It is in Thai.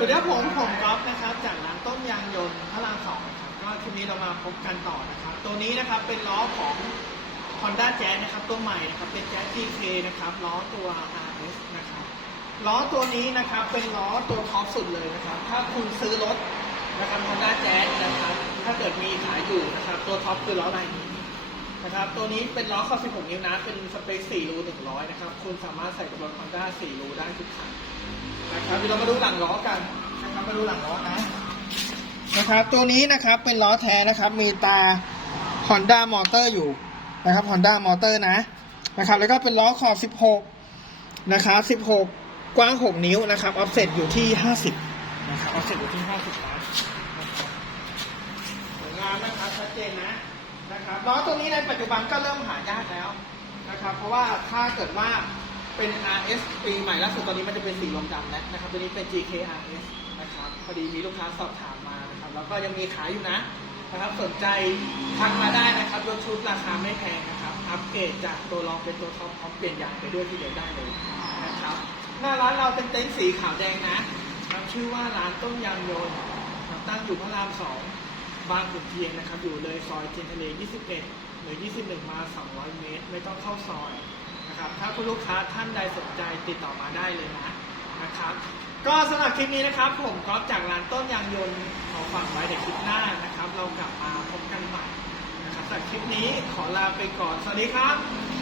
สวัสดีครับผมผมก๊อฟนะครับจากร้านต้นยางยนต์พระรามสองนะครับก็คลิปนี้เรามาพบกันต่อนะครับ ตัวนี้นะครับเป็นล้อของ Honda Jazz นะครับ ตัวใหม่นะครับเป็น Jazz GK นะครับล้อตัว RS นะครับล้อตัวนี้นะครับเป็นล้อตัวท็อปสุดเลยนะครับ ถ้าคุณซื้อรถนะครับ Honda Jazz นะครับ ถ้าเกิดมีขายอยู่นะครับ ตัวท็อปคือล้อลายนี้ นะครับ ตัวนี้เป็นล้อขอบ16 นิ้วนะ เป็นสเปค 4 รู 100 นะครับ คุณสามารถใส่กับรถ Honda 4 รูได้ทุกคันนะครับเดี๋ยวเรามาดูหลังล้อกันนะครับ มาดูหลังล้อนะ นะครับ ตัวนี้นะครับ เป็นล้อแท้นะครับ มีตา Honda Motor อยู่นะครับ Honda Motor นะ นะครับ แล้วก็เป็นล้อขอบ 16 นะครับ 16 กว้าง 6 นิ้วนะครับ offset อยู่ที่ 50 นะครับ offset อยู่ที่ 50นะนะครับสวยงามนะครับ ชัดเจนนะ นะครับล้อตัวนี้ในปัจจุบันก็เริ่มหายากแล้วนะครับ เพราะว่าถ้าเกิดว่าเป็น RS ปีใหม่ล่าสุดตอนนี้มันจะเป็นสีลมดำแล้วนะครับ ตัวนี้เป็น GK RS นะครับพอดีมีลูกค้าสอบถามมานะครับ แล้วก็ยังมีขายอยู่นะนะครับ สนใจทักมาได้นะครับรถชุดราคาไม่แพงนะครับ อัปเกรดจากตัวรองเป็นตัวท็อปพร้อมเปลี่ยนยางไปด้วยที่เดียวได้เลยนะครับ หน้าร้านเราเป็นเต็นท์สีขาวแดงนะชื่อว่าร้านต้มยำโยนตั้งอยู่พระรามสอง บางขุนเทียนนะครับอยู่เลยซอยเทียนทะเล 21 หรือ 21 มา 200 เมตร ไม่ต้องเข้าซอยนะครับถ้าคุณลูกค้าท่านใดสนใจติดต่อมาได้เลยนะนะครับ ก็สำหรับคลิปนี้นะครับ ผมก็จากร้านต้นยางยนต์ขอฝากไว้ในคลิปหน้านะครับ เรากลับมาพบกันใหม่นะครับสำหรับคลิปนี้ขอลาไปก่อน สวัสดีครับ